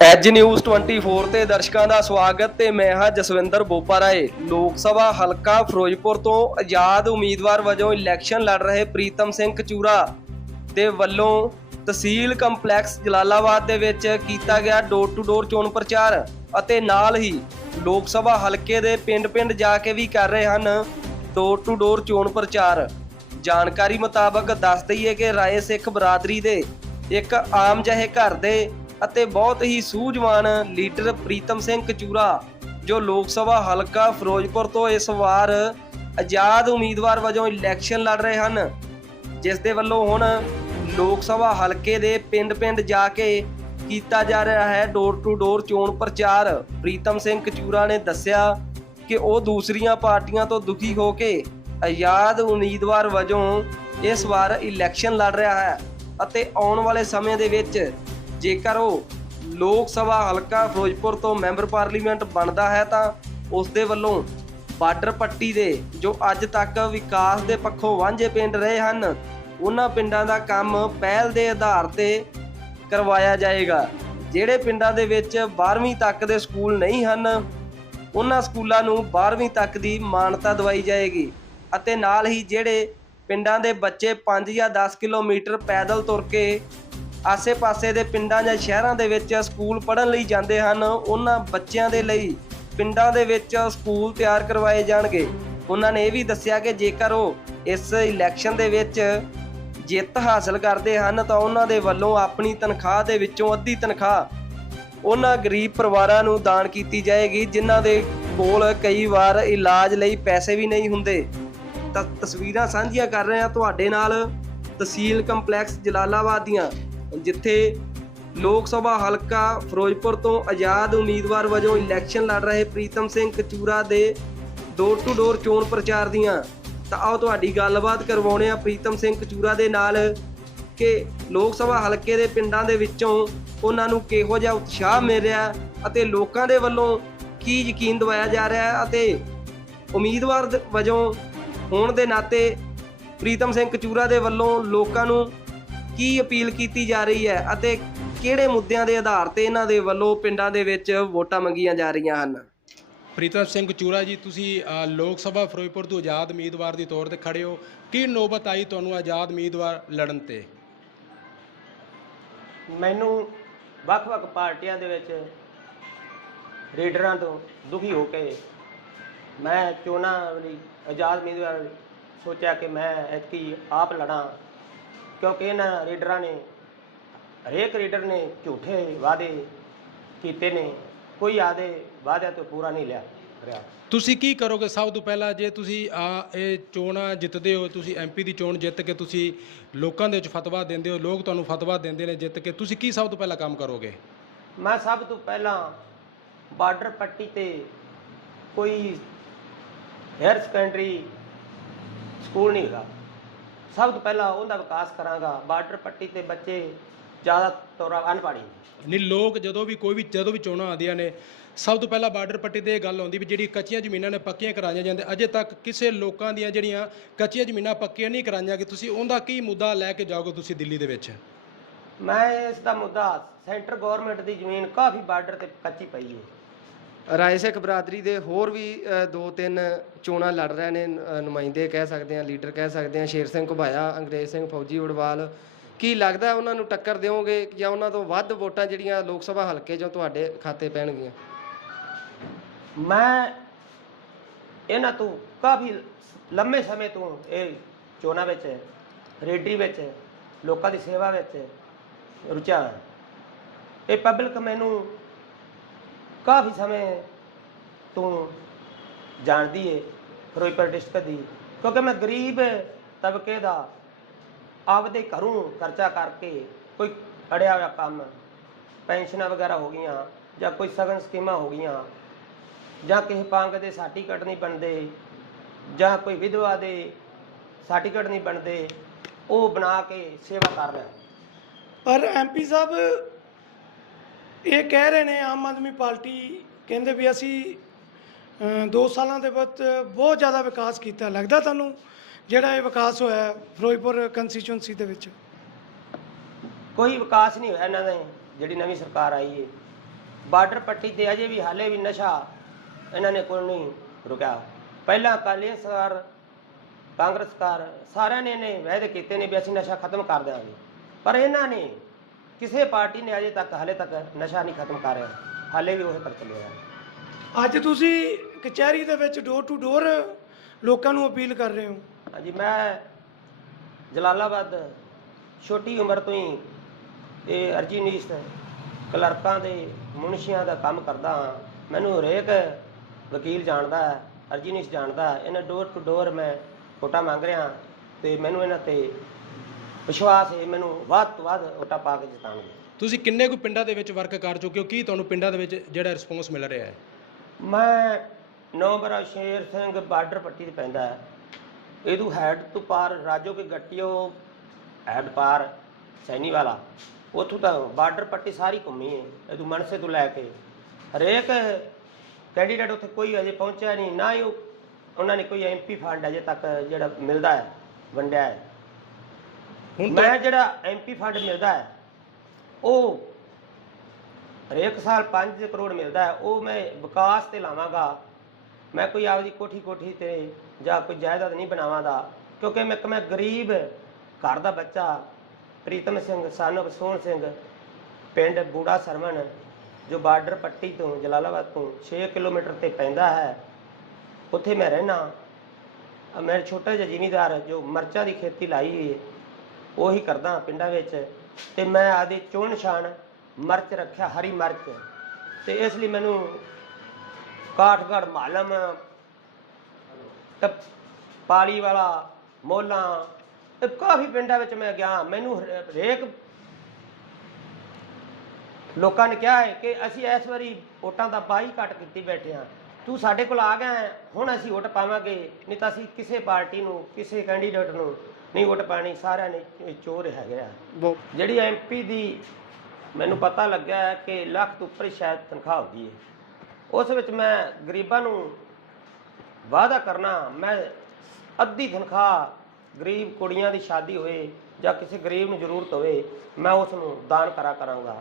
As news 24 ਤੇ ਦਰਸ਼ਕਾਂ ਦਾ ਸਵਾਗਤ ਤੇ ਮੈਂ ਹਾਂ ਜਸਵਿੰਦਰ ਬੋਪਾ ਰਾਏ ਲੋਕ ਸਭਾ ਹਲਕਾ ਫਿਰੋਜ਼ਪੁਰ ਤੋਂ ਆਜ਼ਾਦ ਉਮੀਦਵਾਰ ਵਜੋਂ ਇਲੈਕਸ਼ਨ ਲੜ ਰਹੇ ਪ੍ਰੀਤਮ ਸਿੰਘ ਕਚੂਰਾ ਦੇ ਵੱਲੋਂ ਤਹਿਸੀਲ ਕੰਪਲੈਕਸ ਜਲਾਲਾਬਾਦ ਦੇ ਵਿੱਚ ਕੀਤਾ ਗਿਆ ਡੋਰ ਟੂ ਡੋਰ ਚੋਣ ਪ੍ਰਚਾਰ ਅਤੇ ਨਾਲ ਹੀ ਲੋਕ ਸਭਾ ਹਲਕੇ ਦੇ ਪਿੰਡ-ਪਿੰਡ ਜਾ ਕੇ ਵੀ ਕਰ ਰਹੇ ਹਨ ਡੋਰ ਟੂ ਡੋਰ ਚੋਣ ਪ੍ਰਚਾਰ। ਜਾਣਕਾਰੀ ਮੁਤਾਬਕ ਦੱਸ ਦਈਏ ਕਿ ਰਾਏ ਸਿੱਖ ਬਰਾਦਰੀ ਦੇ ਇੱਕ ਆਮ ਜਿਹੇ ਘਰ ਦੇ ਅਤੇ ਬਹੁਤ ਹੀ ਸੂਝਵਾਨ ਲੀਡਰ ਪ੍ਰੀਤਮ ਸਿੰਘ ਕਚੂਰਾ ਜੋ ਲੋਕ ਸਭਾ ਹਲਕਾ ਫਿਰੋਜ਼ਪੁਰ ਤੋਂ ਇਸ ਵਾਰ ਆਜ਼ਾਦ ਉਮੀਦਵਾਰ ਵਜੋਂ ਇਲੈਕਸ਼ਨ ਲੜ ਰਹੇ ਹਨ, ਜਿਸ ਦੇ ਵੱਲੋਂ ਹੁਣ ਲੋਕ ਸਭਾ ਹਲਕੇ ਦੇ ਪਿੰਡ-ਪਿੰਡ ਜਾ ਕੇ ਕੀਤਾ ਜਾ ਰਿਹਾ ਹੈ ਡੋਰ ਟੂ ਡੋਰ ਚੋਣ ਪ੍ਰਚਾਰ। ਪ੍ਰੀਤਮ ਸਿੰਘ ਕਚੂਰਾ ਨੇ ਦੱਸਿਆ ਕਿ ਉਹ ਦੂਸਰੀਆਂ ਪਾਰਟੀਆਂ ਤੋਂ ਦੁਖੀ ਹੋ ਕੇ ਆਜ਼ਾਦ ਉਮੀਦਵਾਰ ਵਜੋਂ ਇਸ ਵਾਰ ਇਲੈਕਸ਼ਨ ਲੜ ਰਿਹਾ ਹੈ ਅਤੇ ਆਉਣ ਵਾਲੇ ਸਮੇਂ ਦੇ ਵਿੱਚ ਜੇਕਰ ਉਹ ਲੋਕ ਸਭਾ ਹਲਕਾ ਫਿਰੋਜ਼ਪੁਰ ਤੋਂ ਮੈਂਬਰ ਪਾਰਲੀਮੈਂਟ ਬਣਦਾ ਹੈ ਤਾਂ ਉਸ ਦੇ ਵੱਲੋਂ ਬਾਰਡਰ ਪੱਟੀ ਦੇ ਜੋ ਅੱਜ ਤੱਕ ਵਿਕਾਸ ਦੇ ਪੱਖੋਂ ਵਾਂਝੇ ਪਿੰਡ ਰਹੇ ਹਨ, ਉਹਨਾਂ ਪਿੰਡਾਂ ਦਾ ਕੰਮ ਪਹਿਲ ਦੇ ਆਧਾਰ ਤੇ ਕਰਵਾਇਆ ਜਾਏਗਾ। ਜਿਹੜੇ ਪਿੰਡਾਂ ਦੇ ਵਿੱਚ 12ਵੀਂ ਤੱਕ ਦੇ ਸਕੂਲ ਨਹੀਂ ਹਨ, ਉਹਨਾਂ ਸਕੂਲਾਂ ਨੂੰ 12ਵੀਂ ਤੱਕ ਦੀ ਮਾਨਤਾ ਦਵਾਈ ਜਾਏਗੀ ਅਤੇ ਨਾਲ ਹੀ ਜਿਹੜੇ ਪਿੰਡਾਂ ਦੇ ਬੱਚੇ 5 ਜਾਂ 10 ਕਿਲੋਮੀਟਰ ਪੈਦਲ ਤੁਰ ਕੇ ਆਸੇ-ਪਾਸੇ ਦੇ ਪਿੰਡਾਂ ਜਾਂ ਸ਼ਹਿਰਾਂ ਦੇ ਵਿੱਚ ਸਕੂਲ ਪੜ੍ਹਨ ਲਈ ਜਾਂਦੇ ਹਨ। ਉਹਨਾਂ ਬੱਚਿਆਂ ਦੇ ਲਈ ਪਿੰਡਾਂ ਦੇ ਵਿੱਚ ਸਕੂਲ ਤਿਆਰ ਕਰਵਾਏ ਜਾਣਗੇ। ਉਹਨਾਂ ਨੇ ਇਹ ਵੀ ਦੱਸਿਆ ਕਿ ਜੇਕਰ ਉਹ ਇਸ ਇਲੈਕਸ਼ਨ ਦੇ ਵਿੱਚ ਜਿੱਤ ਹਾਸਲ ਕਰਦੇ ਹਨ, ਤਾਂ ਉਹਨਾਂ ਦੇ ਵੱਲੋਂ ਆਪਣੀ ਤਨਖਾਹ ਦੇ ਵਿੱਚੋਂ ਅੱਧੀ ਤਨਖਾਹ ਉਹਨਾਂ ਗਰੀਬ ਪਰਿਵਾਰਾਂ ਨੂੰ ਦਾਨ ਕੀਤੀ ਜਾਏਗੀ, ਜਿਨ੍ਹਾਂ ਦੇ ਕੋਲ ਕਈ ਵਾਰ ਇਲਾਜ ਲਈ ਪੈਸੇ ਵੀ ਨਹੀਂ ਹੁੰਦੇ। ਤਾਂ ਤਸਵੀਰਾਂ ਸਾਂਝੀਆਂ ਕਰ ਰਹੇ ਹਾਂ ਤੁਹਾਡੇ ਨਾਲ ਤਹਿਸੀਲ ਕੰਪਲੈਕਸ ਜਲਾਲਾਬਾਦ ਦੀਆਂ। ਜਿੱਥੇ ਲੋਕ ਸਭਾ ਹਲਕਾ ਫਿਰੋਜ਼ਪੁਰ ਤੋਂ ਆਜ਼ਾਦ ਉਮੀਦਵਾਰ ਵਜੋਂ ਇਲੈਕਸ਼ਨ ਲੜ ਰਹੇ ਪ੍ਰੀਤਮ ਸਿੰਘ ਕਚੂਰਾ ਦੇ ਡੋਰ ਟੂ ਡੋਰ ਚੋਣ ਪ੍ਰਚਾਰ ਦੀਆਂ। ਤਾਂ ਆਓ ਤੁਹਾਡੀ ਗੱਲਬਾਤ ਕਰਵਾਉਣੇ ਆ ਪ੍ਰੀਤਮ ਸਿੰਘ ਕਚੂਰਾ ਦੇ ਨਾਲ ਕਿ ਲੋਕ ਸਭਾ ਹਲਕੇ ਦੇ ਪਿੰਡਾਂ ਦੇ ਵਿੱਚੋਂ ਉਹਨਾਂ ਨੂੰ ਕਿਹੋ ਜਿਹਾ ਉਤਸ਼ਾਹ ਮਿਲ ਰਿਹਾ ਅਤੇ ਲੋਕਾਂ ਦੇ ਵੱਲੋਂ ਕੀ ਯਕੀਨ ਦਿਵਾਇਆ ਜਾ ਰਿਹਾ ਹੈ ਅਤੇ ਉਮੀਦਵਾਰ ਵਜੋਂ ਹੋਣ ਦੇ ਨਾਤੇ ਪ੍ਰੀਤਮ ਸਿੰਘ ਕਚੂਰਾ ਦੇ ਵੱਲੋਂ ਲੋਕਾਂ ਨੂੰ ਕੀ ਅਪੀਲ ਕੀਤੀ ਜਾ ਰਹੀ ਹੈ ਅਤੇ ਕਿਹੜੇ ਮੁੱਦਿਆਂ ਦੇ ਆਧਾਰ ਤੇ ਇਹਨਾਂ ਦੇ ਵੱਲੋਂ ਪਿੰਡਾਂ ਦੇ ਵਿੱਚ ਵੋਟਾਂ ਮੰਗੀਆਂ ਜਾ ਰਹੀਆਂ ਹਨ? ਪ੍ਰੀਤਮ ਸਿੰਘ ਚੂਰਾ ਜੀ ਤੁਸੀਂ ਲੋਕ ਸਭਾ ਫਿਰੋਜ਼ਪੁਰ ਤੋਂ ਆਜ਼ਾਦ ਉਮੀਦਵਾਰ ਦੀ ਤੌਰ ਤੇ ਖੜੇ ਹੋ। ਕੀ ਨੌਬਤ ਆਈ ਤੁਹਾਨੂੰ ਆਜ਼ਾਦ ਉਮੀਦਵਾਰ ਲੜਨ ਤੇ? ਮੈਨੂੰ ਵੱਖ-ਵੱਖ ਪਾਰਟੀਆਂ ਦੇ ਵਿੱਚ ਲੀਡਰਾਂ ਤੋਂ ਦੁਖੀ ਹੋ ਕੇ ਮੈਂ ਚੋਣਾਂ ਲਈ ਆਜ਼ਾਦ ਉਮੀਦਵਾਰ ਸੋਚਿਆ ਕਿ ਮੈਂ ਐਤਕੀ ਆਪ ਲੜਾਂ। ਕਿਉਂਕਿ ਇਹਨਾਂ ਲੀਡਰਾਂ ਨੇ ਹਰੇਕ ਲੀਡਰ ਨੇ ਝੂਠੇ ਵਾਅਦੇ ਕੀਤੇ ਨੇ ਕੋਈ ਆਦੇ ਵਾਅਦਿਆਂ ਤੋਂ ਪੂਰਾ ਨਹੀਂ ਲਿਆ ਰਿਹਾ। ਤੁਸੀਂ ਕੀ ਕਰੋਗੇ ਸਭ ਤੋਂ ਪਹਿਲਾਂ? ਜੇ ਤੁਸੀਂ ਆ ਇਹ ਚੋਣਾਂ ਜਿੱਤਦੇ ਹੋ ਤੁਸੀਂ ਐਮਪੀ ਦੀ ਚੋਣ ਜਿੱਤ ਕੇ ਤੁਸੀਂ ਲੋਕਾਂ ਦੇ ਵਿੱਚ ਫਤਵਾ ਦਿੰਦੇ ਹੋ ਲੋਕ ਤੁਹਾਨੂੰ ਫਤਵਾ ਦਿੰਦੇ ਨੇ ਜਿੱਤ ਕੇ ਤੁਸੀਂ ਕੀ ਸਭ ਤੋਂ ਪਹਿਲਾਂ ਕੰਮ ਕਰੋਗੇ? ਮੈਂ ਸਭ ਤੋਂ ਪਹਿਲਾਂ ਬਾਰਡਰ ਪੱਟੀ ਤੇ ਕੋਈ ਹਾਇਰ ਸੈਕੰਡਰੀ ਸਕੂਲ ਨਹੀਂ ਹੈਗਾ। ਸਭ ਤੋਂ ਪਹਿਲਾਂ ਉਹਦਾ ਵਿਕਾਸ ਕਰਾਂਗਾ। ਬਾਰਡਰ ਪੱਟੀ ਤੇ ਬੱਚੇ ਜ਼ਿਆਦਾਤਰ ਅਨਪੜ੍ਹ ਹੀ ਨੇ। ਨਹੀਂ ਲੋਕ ਜਦੋਂ ਵੀ ਕੋਈ ਵੀ ਜਦੋਂ ਵੀ ਚੋਣਾਂ ਆਉਂਦੀਆਂ ਨੇ ਸਭ ਤੋਂ ਪਹਿਲਾਂ ਬਾਰਡਰ ਪੱਟੀ ਤੇ ਇਹ ਗੱਲ ਆਉਂਦੀ ਵੀ ਜਿਹੜੀ ਕੱਚੀਆਂ ਜ਼ਮੀਨਾਂ ਨੇ ਪੱਕੀਆਂ ਕਰਾਈਆਂ ਜਾਂਦੇ ਅਜੇ ਤੱਕ ਕਿਸੇ ਲੋਕਾਂ ਦੀਆਂ ਜਿਹੜੀਆਂ ਕੱਚੀਆਂ ਜ਼ਮੀਨਾਂ ਪੱਕੀਆਂ ਨਹੀਂ ਕਰਾਈਆਂ ਕਿ ਤੁਸੀਂ ਉਹਦਾ ਕੀ ਮੁੱਦਾ ਲੈ ਕੇ ਜਾਓਗੇ ਤੁਸੀਂ ਦਿੱਲੀ ਦੇ ਵਿੱਚ? ਮੈਂ ਇਸ ਦਾ ਮੁੱਦਾ ਸੈਂਟਰ ਗਵਰਨਮੈਂਟ ਦੀ ਜ਼ਮੀਨ ਕਾਫੀ ਬਾਰਡਰ ਤੇ ਕੱਚੀ ਪਈ ਹੈ। ਰਾਏ ਸਿੱਖ ਬਰਾਦਰੀ ਦੇ ਹੋਰ ਵੀ ਦੋ ਤਿੰਨ ਚੋਣਾਂ ਲੜ ਰਹੇ ਨੇ ਨੁਮਾਇੰਦੇ ਕਹਿ ਸਕਦੇ ਆ ਲੀਡਰ ਕਹਿ ਸਕਦੇ ਆ ਸ਼ੇਰ ਸਿੰਘ ਘੁਬਾਇਆ, ਅੰਗਰੇਜ਼ ਸਿੰਘ ਫੌਜੀ ਉਡਵਾਲ ਕੀ ਲੱਗਦਾ ਉਹਨਾਂ ਨੂੰ ਟੱਕਰ ਦਿਓਗੇ ਜਾਂ ਉਹਨਾਂ ਤੋਂ ਵੱਧ ਵੋਟਾਂ ਜਿਹੜੀਆਂ ਲੋਕ ਸਭਾ ਹਲਕੇ ਚੋਂ ਤੁਹਾਡੇ ਖਾਤੇ ਪੈਣਗੀਆਂ ਮੈਂ ਇਹਨਾਂ ਤੋਂ ਕਾਫੀ ਲੰਮੇ ਸਮੇਂ ਤੋਂ ਇਹ ਚੋਣਾਂ ਵਿੱਚ, ਰੇਡੀ ਵਿੱਚ, ਲੋਕਾਂ ਦੀ ਸੇਵਾ ਵਿੱਚ ਰੁਝਾਨ ਹੈ। ਇਹ ਪਬਲਿਕ ਮੈਨੂੰ ਕਾਫੀ ਸਮੇਂ ਤੋਂ ਜਾਣਦੀ ਹੈ ਫਿਰੋਜ਼ਪੁਰ ਡਿਸਟ੍ਰਿਕਟ ਦੀ ਕਿਉਂਕਿ ਮੈਂ ਗਰੀਬ ਤਬਕੇ ਦਾ ਆਪਦੇ ਘਰੋਂ ਖਰਚਾ ਕਰਕੇ ਕੋਈ ਅੜਿਆ ਹੋਇਆ ਕੰਮ, ਪੈਨਸ਼ਨਾਂ ਵਗੈਰਾ ਹੋ ਗਈਆਂ ਜਾਂ ਕੋਈ ਸਗਨ ਸਕੀਮਾਂ ਹੋ ਗਈਆਂ ਜਾਂ ਕਿਸੇ ਪੰਗ ਦੇ ਸਰਟੀਫਿਕੇਟ ਨਹੀਂ ਬਣਦੇ ਜਾਂ ਕੋਈ ਵਿਧਵਾ ਦੇ ਸਰਟੀਫਿਕੇਟ ਨਹੀਂ ਬਣਦੇ, ਉਹ ਬਣਾ ਕੇ ਸੇਵਾ ਕਰ ਰਿਹਾ। ਪਰ ਐਮਪੀ ਸਾਹਿਬ ਇਹ ਕਹਿ ਰਹੇ ਨੇ ਆਮ ਆਦਮੀ ਪਾਰਟੀ ਕਹਿੰਦੇ ਵੀ ਅਸੀਂ 2 ਸਾਲਾਂ ਦੇ ਵਿੱਚ ਬਹੁਤ ਜ਼ਿਆਦਾ ਵਿਕਾਸ ਕੀਤਾ। ਲੱਗਦਾ ਤੁਹਾਨੂੰ ਜਿਹੜਾ ਇਹ ਵਿਕਾਸ ਹੋਇਆ ਹੈ ਫਿਰੋਜ਼ਪੁਰ ਕੰਸਟੀਚੁਐਂਸੀ ਦੇ ਵਿੱਚ? ਕੋਈ ਵਿਕਾਸ ਨਹੀਂ ਹੋਇਆ ਇਹਨਾਂ ਦਾ ਜਿਹੜੀ ਨਵੀਂ ਸਰਕਾਰ ਆਈ ਹੈ ਬਾਰਡਰ ਪੱਟੀ ਤੇ ਅਜੇ ਵੀ ਹਾਲੇ ਵੀ ਨਸ਼ਾ ਇਹਨਾਂ ਨੇ ਕੋਈ ਨਹੀਂ ਰੁਕਿਆ। ਪਹਿਲਾਂ ਅਕਾਲੀ ਸਰਕਾਰ, ਕਾਂਗਰਸ ਸਰਕਾਰ ਸਾਰਿਆਂ ਨੇ ਨੇ ਵਾਅਦੇ ਕੀਤੇ ਨੇ ਵੀ ਅਸੀਂ ਨਸ਼ਾ ਖਤਮ ਕਰ ਦਿਆਂਗੇ। ਪਰ ਇਹਨਾਂ ਨੇ ਕਿਸੇ ਪਾਰਟੀ ਨੇ ਅਜੇ ਤੱਕ ਹਾਲੇ ਤੱਕ ਨਸ਼ਾ ਨਹੀਂ ਖਤਮ ਕਰ ਰਿਹਾ। ਹਾਲੇ ਵੀ ਉਹ ਤੱਕ ਚੱਲਿਆ ਅੱਜ ਤੁਸੀਂ ਕਚਹਿਰੀ ਦੇ ਵਿੱਚ ਡੋਰ ਟੂ ਡੋਰ ਲੋਕਾਂ ਨੂੰ ਅਪੀਲ ਕਰ ਰਹੇ ਹੋ? ਹਾਂਜੀ ਮੈਂ ਜਲਾਲਾਬਾਦ ਛੋਟੀ ਉਮਰ ਤੋਂ ਹੀ ਇਹ ਅਰਜੀਨੀਸ ਕਲਰਕਾਂ ਦੇ ਮੁਨਸ਼ੀਆਂ ਦਾ ਕੰਮ ਕਰਦਾ ਹਾਂ। ਮੈਨੂੰ ਹਰੇਕ ਵਕੀਲ ਜਾਣਦਾ ਹੈ ਅਰਜੀਨੀਸ ਜਾਣਦਾ ਇਹਨਾਂ ਡੋਰ ਟੂ ਡੋਰ ਮੈਂ ਵੋਟਾਂ ਮੰਗ ਰਿਹਾ ਤੇ ਮੈਨੂੰ ਇਹਨਾਂ ਤੇ ਵਿਸ਼ਵਾਸ ਹੈ ਮੈਨੂੰ ਵੱਧ ਤੋਂ ਵੱਧ ਵੋਟਾਂ ਪਾ ਕੇ ਜਿਤਾਉਣਗੇ। ਤੁਸੀਂ ਕਿੰਨੇ ਕੁ ਪਿੰਡਾਂ ਦੇ ਵਿੱਚ ਵਰਕ ਕਰ ਚੁੱਕੇ ਹੋ? ਕੀ ਤੁਹਾਨੂੰ ਪਿੰਡਾਂ ਦੇ ਵਿੱਚ ਜਿਹੜਾ ਰਿਸਪੌਂਸ ਮਿਲ ਰਿਹਾ ਹੈ? ਮੈਂ ਨੌਬਰਾ ਸ਼ੇਰ ਸਿੰਘ ਬਾਰਡਰ ਪੱਟੀ ਤੇ ਪੈਂਦਾ ਹੈ। ਇਹਦੂ ਹੈਡ ਤੋਂ ਪਾਰ ਰਾਜੋ ਕੇ ਗੱਟਿਓ ਹੈਡ ਪਾਰ ਸੈਣੀ ਵਾਲਾ ਉੱਥੋਂ ਤਾਂ ਬਾਰਡਰ ਪੱਟੀ ਸਾਰੀ ਘੁੰਮੀ ਹੈ ਇਹਦੂ ਮਨਸੇ ਤੋਂ ਲੈ ਕੇ ਹਰੇਕ ਕੈਂਡੀਡੇਟ ਉੱਥੇ ਕੋਈ ਅਜੇ ਪਹੁੰਚਿਆ ਨਹੀਂ ਨਾ ਹੀ ਉਹ ਉਹਨਾਂ ਨੇ ਕੋਈ ਐਮਪੀ ਫੰਡ ਅਜੇ ਤੱਕ ਜਿਹੜਾ ਮਿਲਦਾ ਹੈ ਵੰਡਿਆ ਹੈ। ਹੁਣ ਮੈਂ ਜਿਹੜਾ ਐਮਪੀ ਫੰਡ ਮਿਲਦਾ ਹੈ ਉਹ ਹਰੇਕ ਸਾਲ 5 ਕਰੋੜ ਮਿਲਦਾ ਹੈ ਉਹ ਮੈਂ ਵਿਕਾਸ ਤੇ ਲਾਵਾਂਗਾ। ਮੈਂ ਕੋਈ ਆਪਦੀ ਕੋਠੀ ਕੋਠੀ ਤੇ ਜਾਂ ਕੋਈ ਜਾਇਦਾਦ ਨਹੀਂ ਬਣਾਵਾਂਗਾ ਕਿਉਂਕਿ ਮੈਂ ਇੱਕ ਮੈਂ ਗਰੀਬ ਘਰ ਦਾ ਬੱਚਾ ਪ੍ਰੀਤਮ ਸਿੰਘ ਸਾਨੋ ਸੋਹਣ ਸਿੰਘ ਪਿੰਡ ਬੂੜਾ ਸਰਵਣ ਜੋ ਬਾਰਡਰ ਪੱਟੀ ਤੋਂ ਜਲਾਲਾਬਾਦ ਤੋਂ 6 ਕਿਲੋਮੀਟਰ ਤੇ ਪੈਂਦਾ ਹੈ ਉੱਥੇ ਮੈਂ ਰਹਿਣਾ ਅਹ ਮੈਂ ਛੋਟਾ ਜਿਹਾ ਜ਼ਿਮੀਦਾਰ ਜੋ ਮਰਚਾਂ ਦੀ ਖੇਤੀ ਲਾਈ ਹੋਈ ਹੈ ਉਹੀ ਕਰਦਾ ਪਿੰਡਾਂ ਵਿੱਚ। ਤੇ ਮੈਂ ਆਦੀ ਚੋਣ ਨਿਸ਼ਾਨ, ਮਰਚ ਰੱਖਿਆ, ਹਰੀ ਮਰਚ। ਤੇ ਇਸ ਲਈ ਮੈਨੂੰ ਕਾਠਗੜ ਮਾਲਮ ਪਾਲੀ ਵਾਲਾ ਮੋਲਾ, ਤੇ ਕਾਫੀ ਪਿੰਡਾਂ ਵਿੱਚ ਮੈਂ ਗਿਆ ਮੈਨੂੰ ਹਰੇਕ ਲੋਕਾਂ ਨੇ ਕਿਹਾ ਹੈ ਕਿ ਅਸੀਂ ਇਸ ਵਾਰੀ ਵੋਟਾਂ ਦਾ ਬਾਈਕਾਟ ਕੀਤੀ ਬੈਠੇ ਹਾਂ। ਤੂੰ ਸਾਡੇ ਕੋਲ ਆ ਗਿਆ ਹੈ, ਹੁਣ ਅਸੀਂ ਵੋਟ ਪਾਵਾਂਗੇ ਨਹੀਂ ਤਾਂ ਅਸੀਂ ਕਿਸੇ ਪਾਰਟੀ ਨੂੰ ਕਿਸੇ ਕੈਂਡੀਡੇਟ ਨੂੰ ਨਹੀਂ ਵੋਟ ਪਾਣੀ ਸਾਰਿਆਂ ਨੇ ਇਹ ਚੋਰ ਹੈਗੇ ਆ। ਜਿਹੜੀ ਐਮਪੀ ਦੀ ਮੈਨੂੰ ਪਤਾ ਲੱਗਾ ਹੈ ਕਿ ਲੱਖ ਤੋਂ ਉੱਪਰ ਹੀ ਸ਼ਾਇਦ ਤਨਖਾਹ ਹੁੰਦੀ ਹੈ। ਉਸ ਵਿੱਚ ਮੈਂ ਗਰੀਬਾਂ ਨੂੰ ਵਾਅਦਾ ਕਰਨਾ ਮੈਂ ਅੱਧੀ ਤਨਖਾਹ ਗਰੀਬ ਕੁੜੀਆਂ ਦੀ ਸ਼ਾਦੀ ਹੋਏ ਜਾਂ ਕਿਸੇ ਗਰੀਬ ਨੂੰ ਜ਼ਰੂਰਤ ਹੋਵੇ ਮੈਂ ਉਸ ਨੂੰ ਦਾਨ ਕਰਾ ਕਰਾਂਗਾ।